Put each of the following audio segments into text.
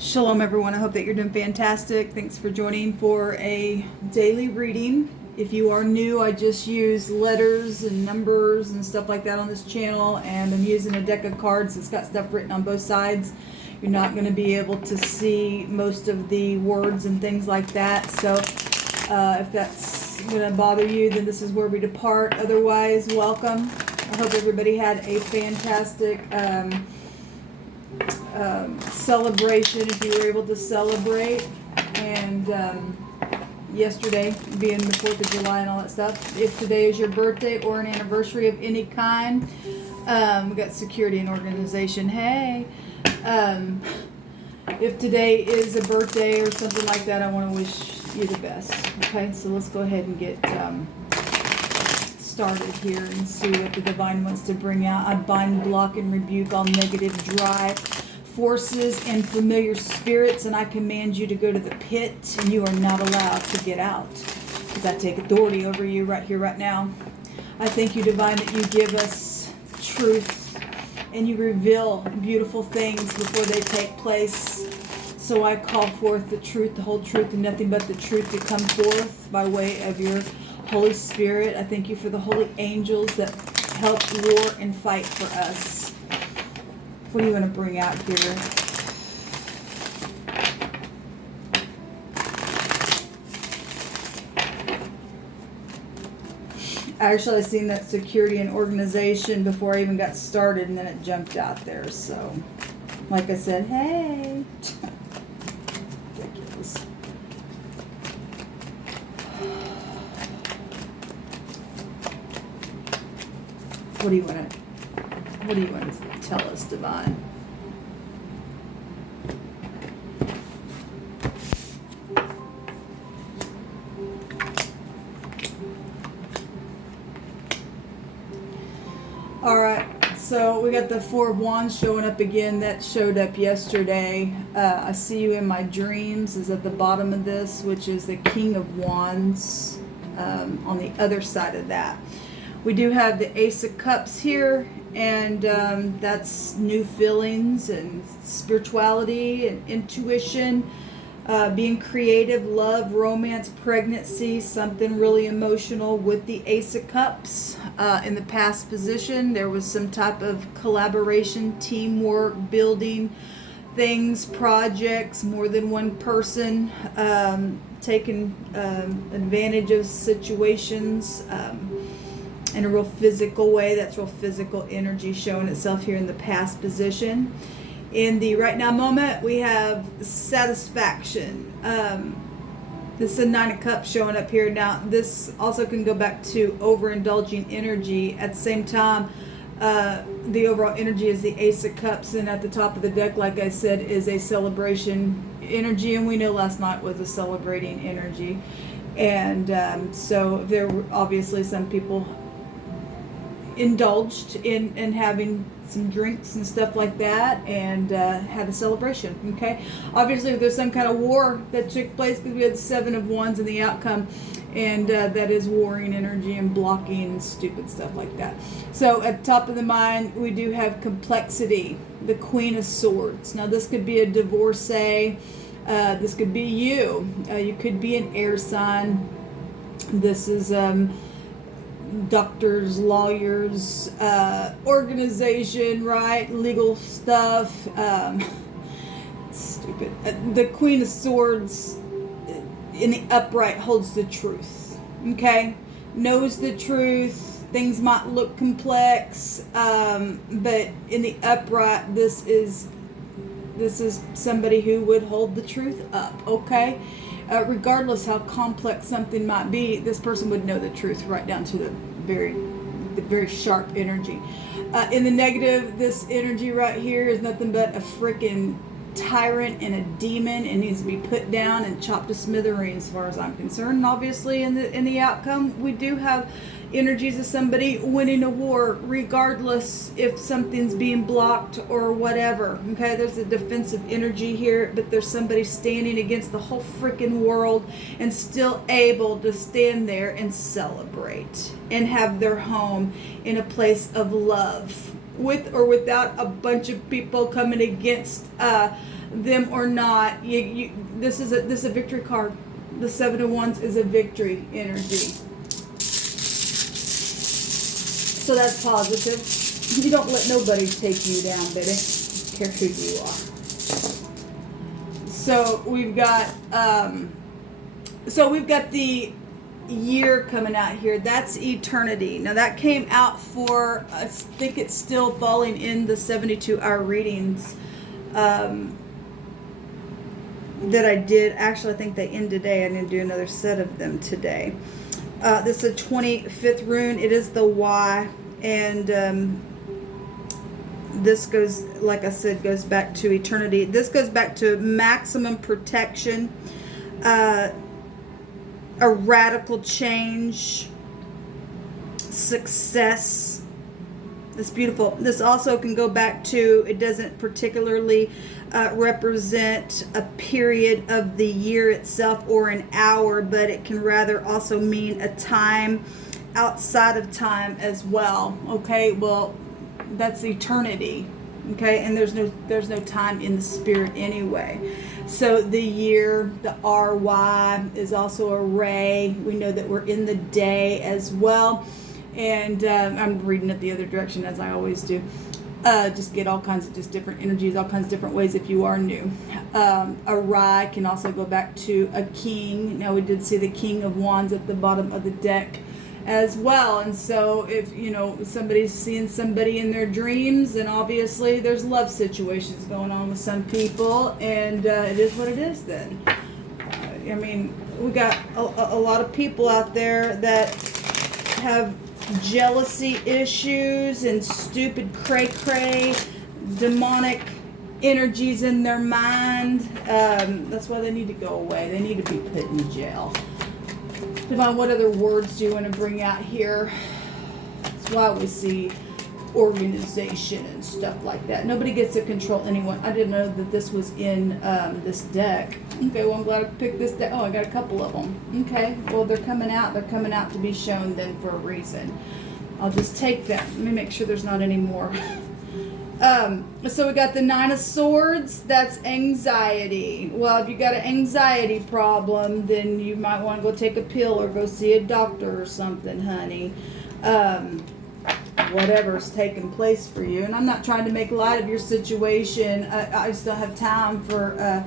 Shalom, everyone. I hope that you're doing fantastic. Thanks for joining for a daily reading. If you are new, I just use letters and numbers and stuff like that on this channel, and I'm using a deck of cards that's got stuff written on both sides. You're not going to be able to see most of the words and things like that, so if that's going to bother you, then this is where we depart. Otherwise, welcome. I hope everybody had a fantastic celebration, if you were able to celebrate, and yesterday being the 4th of July and all that stuff. If today is your birthday or an anniversary of any kind, we got security and organization. Hey, if today is a birthday or something like that, I want to wish you the best. Okay, so let's go ahead and get started here and see what the divine wants to bring out. I bind, block, and rebuke all negative drive, forces, and familiar spirits, and I command you to go to the pit, and you are not allowed to get out, because I take authority over you right here, right now. I thank you, divine, that you give us truth, and you reveal beautiful things before they take place. So I call forth the truth, the whole truth, and nothing but the truth to come forth by way of your Holy Spirit. I thank you for the holy angels that help war and fight for us. What do you want to bring out here? Actually, I seen that security and organization before I even got started, and then it jumped out there. So, like I said, hey. Ridiculous. What do you want to tell us, divine? All right, so we got the Four of Wands showing up again. That showed up yesterday. I see you in my dreams is at the bottom of this, which is the King of Wands on the other side of that. We do have the Ace of Cups here, and that's new feelings and spirituality and intuition, being creative, love, romance, pregnancy, something really emotional with the Ace of Cups. In the past position, there was some type of collaboration, teamwork, building things, projects, more than one person, taking advantage of situations, in a real physical way. That's real physical energy showing itself here in the past position. In the right now moment, we have satisfaction. This is a Nine of Cups showing up here. Now, this also can go back to overindulging energy. At the same time, the overall energy is the Ace of Cups, and at the top of the deck, like I said, is a celebration energy, and we know last night was a celebrating energy. And so there were obviously some people indulged in having some drinks and stuff like that, and had a celebration. Okay, obviously there's some kind of war that took place, because we had the Seven of Wands in the outcome, and that is warring energy and blocking and stupid stuff like that. So at the top of the mind, we do have complexity, the Queen of Swords. Now this could be a divorcee, this could be you, you could be an air sign. This is doctors, lawyers, organization, right? Legal stuff. Stupid. The Queen of Swords in the upright holds the truth. Okay? Knows the truth. Things might look complex, but in the upright, this is somebody who would hold the truth up. Okay? Regardless how complex something might be, this person would know the truth right down to the very sharp energy. In the negative, this energy right here is nothing but a freaking tyrant and a demon, and needs to be put down and chopped to smithereens as far as I'm concerned. And obviously in the outcome, we do have energies of somebody winning a war, regardless if something's being blocked or whatever. Okay, there's a defensive energy here, but there's somebody standing against the whole freaking world and still able to stand there and celebrate and have their home in a place of love, with or without a bunch of people coming against them or not. This is a victory card. The 7 of Wands is a victory energy. So that's positive. You don't let nobody take you down, baby. I don't care who you are. So we've got the year coming out here. That's eternity. Now that came out for, I think it's still falling in the 72-hour readings that I did. Actually, I think they end today. I need to do another set of them today. This is a 25th rune. It is the Y, and this goes, like I said, goes back to eternity. This goes back to maximum protection, a radical change, success. It's beautiful. This also can go back to, it doesn't particularly represent a period of the year itself or an hour, but it can rather also mean a time outside of time as well. Okay, well, that's eternity. Okay, and there's no time in the spirit anyway. So the year, the RY, is also a ray. We know that we're in the day as well. And I'm reading it the other direction, as I always do. Just get all kinds of just different energies, all kinds of different ways if you are new. A rye can also go back to a king. Now we did see the King of Wands at the bottom of the deck as well. And so if, you know, somebody's seeing somebody in their dreams, and obviously there's love situations going on with some people, and it is what it is then. I mean, we got a lot of people out there that have jealousy issues and stupid cray-cray demonic energies in their mind. That's why they need to go away. They need to be put in jail. Divine, what other words do you want to bring out here? That's why we see organization and stuff like that. Nobody gets to control anyone. I didn't know that this was in this deck. Okay, well, I'm glad I picked this deck. Oh, I got a couple of them. Okay, well, they're coming out. They're coming out to be shown then for a reason. I'll just take them. Let me make sure there's not any more. So we got the 9 of Swords. That's anxiety. Well, if you got an anxiety problem, then you might want to go take a pill or go see a doctor or something, honey. Whatever's taking place for you. And I'm not trying to make light of your situation. I just don't have time for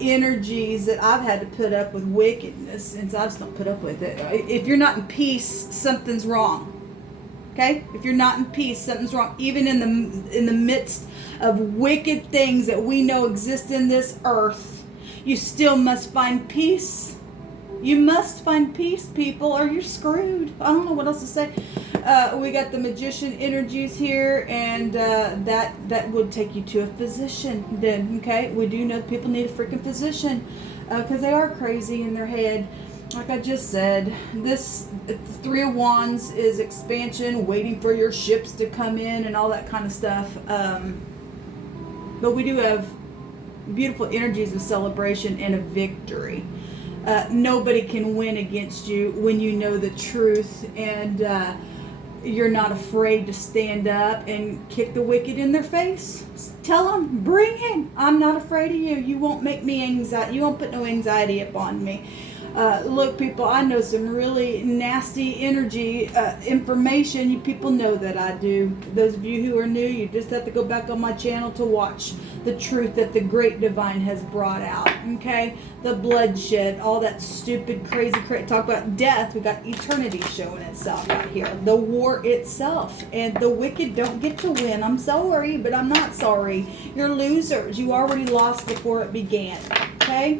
energies that I've had to put up with wickedness, and so I just don't put up with it. If you're not in peace, something's wrong. Okay? If you're not in peace, something's wrong. Even in the midst of wicked things that we know exist in this earth, you still must find peace. You must find peace, people, or you're screwed. I don't know what else to say. We got the Magician energies here, and that would take you to a physician then, okay? We do know people need a freaking physician because they are crazy in their head. Like I just said, this 3 of Wands is expansion, waiting for your ships to come in and all that kind of stuff. But we do have beautiful energies of celebration and a victory. Nobody can win against you when you know the truth, and you're not afraid to stand up and kick the wicked in their face. Tell them, bring him. I'm not afraid of you. You won't make me anxiety. You won't put no anxiety upon me. Look, people, I know some really nasty energy information. You people know that I do. Those of you who are new, you just have to go back on my channel to watch the truth that the great divine has brought out. Okay? The bloodshed, all that stupid, crazy, talk about death. We got eternity showing itself out here. The war itself. And the wicked don't get to win. I'm sorry, but I'm not sorry. You're losers. You already lost before it began. Okay?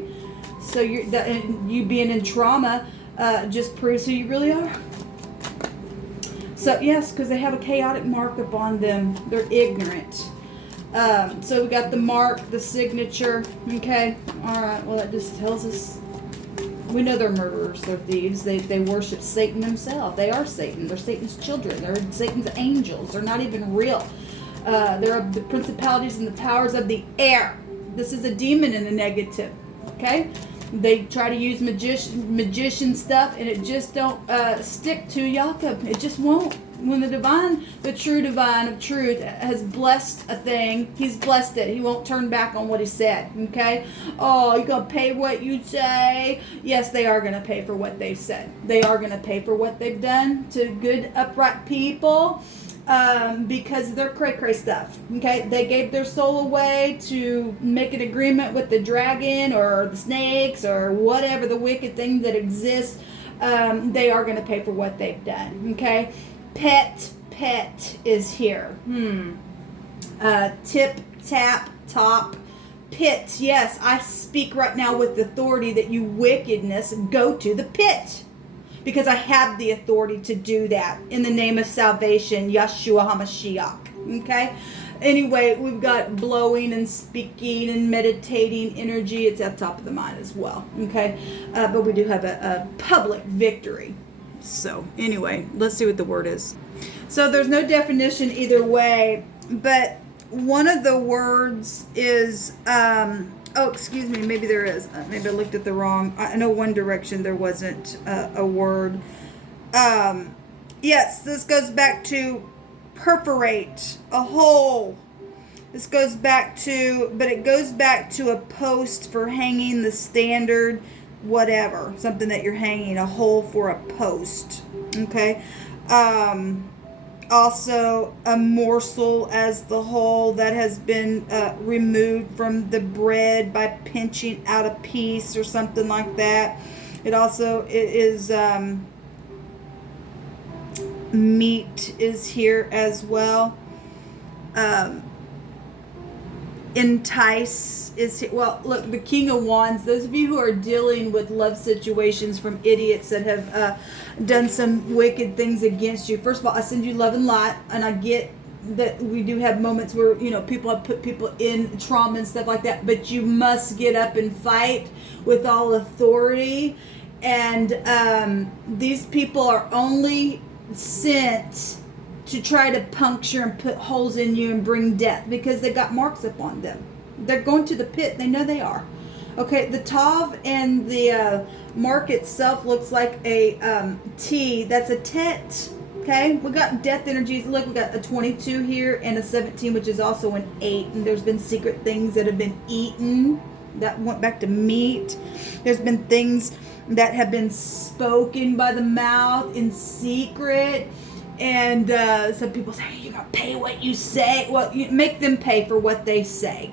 So you being in trauma just proves who you really are. So yes, because they have a chaotic mark upon them. They're ignorant. So we got the mark, the signature. Okay. All right. Well, that just tells us we know they're murderers. They're thieves. They worship Satan himself. They are Satan. They're Satan's children. They're Satan's angels. They're not even real. They're the principalities and the powers of the air. This is a demon in the negative. Okay. They try to use magician stuff, and it just don't stick to Jakob. It just won't. When the true divine of truth has blessed a thing, he's blessed it. He won't turn back on what he said. Okay? Oh, you gonna pay what you say? Yes, they are gonna pay for what they've said. They are gonna pay for what they've done to good, upright people. Because of their cray-cray stuff. Okay? They gave their soul away to make an agreement with the dragon or the snakes or whatever the wicked thing that exists. They are going to pay for what they've done. Okay? Pet is here. Tip, tap, top, pit. Yes, I speak right now with authority that you wickedness go to the pit. Because I have the authority to do that in the name of salvation, Yeshua HaMashiach. Okay? Anyway, we've got blowing and speaking and meditating energy. It's at the top of the mind as well. Okay? But we do have a public victory. So, anyway, let's see what the word is. So, there's no definition either way. But one of the words is... oh, excuse me. Maybe there is. Maybe I looked at the wrong. I know one direction there wasn't a word. Yes, this goes back to perforate a hole. This goes back to, but it goes back to a post for hanging the standard, whatever. Something that you're hanging, a hole for a post. Okay. Also a morsel as the whole that has been removed from the bread by pinching out a piece or something like that. It also is meat is here as well. Entice is here. Well, look, the King of Wands, those of you who are dealing with love situations from idiots that have done some wicked things against you. First of all, I send you love and light, and I get that we do have moments where, you know, people have put people in trauma and stuff like that, but you must get up and fight with all authority. And these people are only sent to try to puncture and put holes in you and bring death because they got marks upon them. They're going to the pit. They know they are. Okay, the Tav and the mark itself looks like a T. That's a tet. Okay, we got death energies. Look, we got a 22 here and a 17, which is also an 8. And there's been secret things that have been eaten. That went back to meat. There's been things that have been spoken by the mouth in secret. And some people say, hey, you're going to pay what you say. Well, you make them pay for what they say.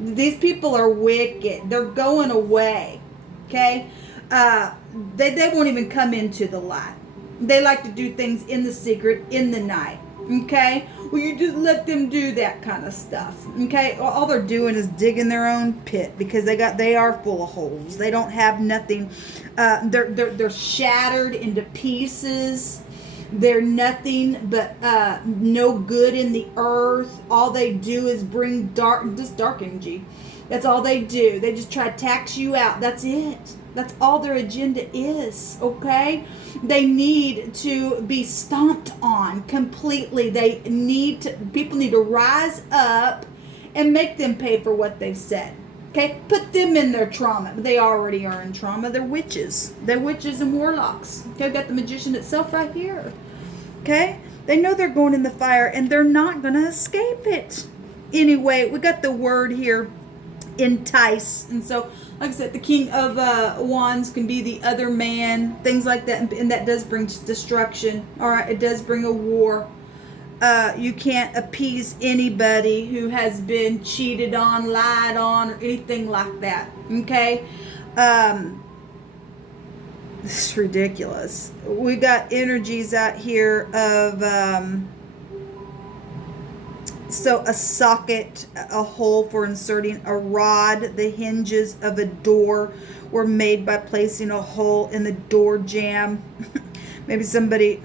These people are wicked. They're going away. Okay? They won't even come into the light. They like to do things in the secret, in the night. Okay? Well, you just let them do that kind of stuff. Okay? All they're doing is digging their own pit because they are full of holes. They don't have nothing. They're shattered into pieces. They're nothing but no good in the earth. All they do is bring dark energy. That's all they do. They just try to tax you out. That's it. That's all their agenda is, okay? They need to be stomped on completely. People need to rise up and make them pay for what they've said. Okay? Put them in their trauma. They already are in trauma. They're witches. They're witches and warlocks. Okay? Got the magician itself right here. Okay? They know they're going in the fire and they're not going to escape it. Anyway, we got the word here, entice. And so, like I said, the King of Wands can be the other man, things like that. And that does bring destruction. All right? It does bring a war. You can't appease anybody who has been cheated on, lied on, or anything like that. Okay? This is ridiculous. We got energies out here of so a socket, a hole for inserting a rod. The hinges of a door were made by placing a hole in the door jamb. Maybe somebody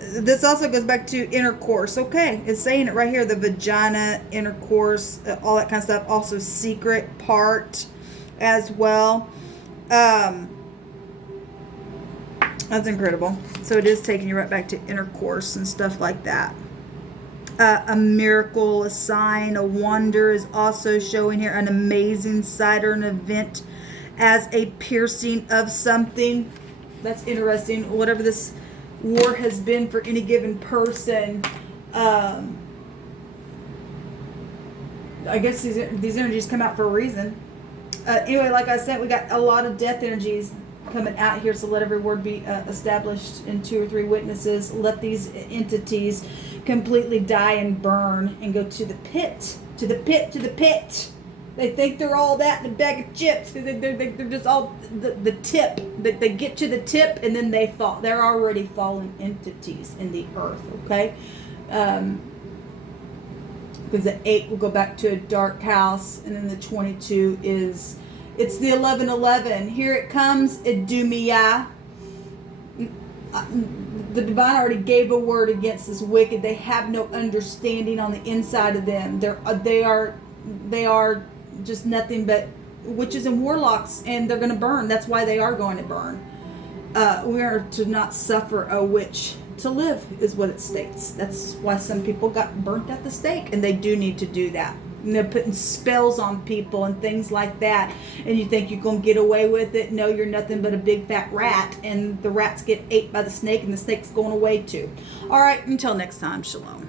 this also goes back to intercourse. Okay, it's saying it right here, the vagina, intercourse, all that kind of stuff. Also secret part as well. That's incredible. So it is taking you right back to intercourse and stuff like that. A miracle, a sign, a wonder is also showing here. An amazing sight or an event as a piercing of something. That's interesting. Whatever this war has been for any given person. I guess these energies come out for a reason. Anyway, like I said, we got a lot of death energies coming out here, so let every word be established in 2 or 3 witnesses. Let these entities completely die and burn and go to the pit, to the pit, to the pit. They think they're all that in a bag of chips. They're just all the tip. They get to the tip and then they fall. They're already fallen entities in the earth, okay? Because the 8 will go back to a dark house, and then the 22 is, it's the 11:11. Here it comes, Idumia. The divine already gave a word against this wicked. They have no understanding on the inside of them. They are just nothing but witches and warlocks, and they're going to burn. That's why they are going to burn. We are to not suffer a witch to live, is what it states. That's why some people got burnt at the stake, and they do need to do that. And they're putting spells on people and things like that, and you think you're going to get away with it. No, you're nothing but a big fat rat, and the rats get ate by the snake, and the snake's going away too. All right, until next time, shalom.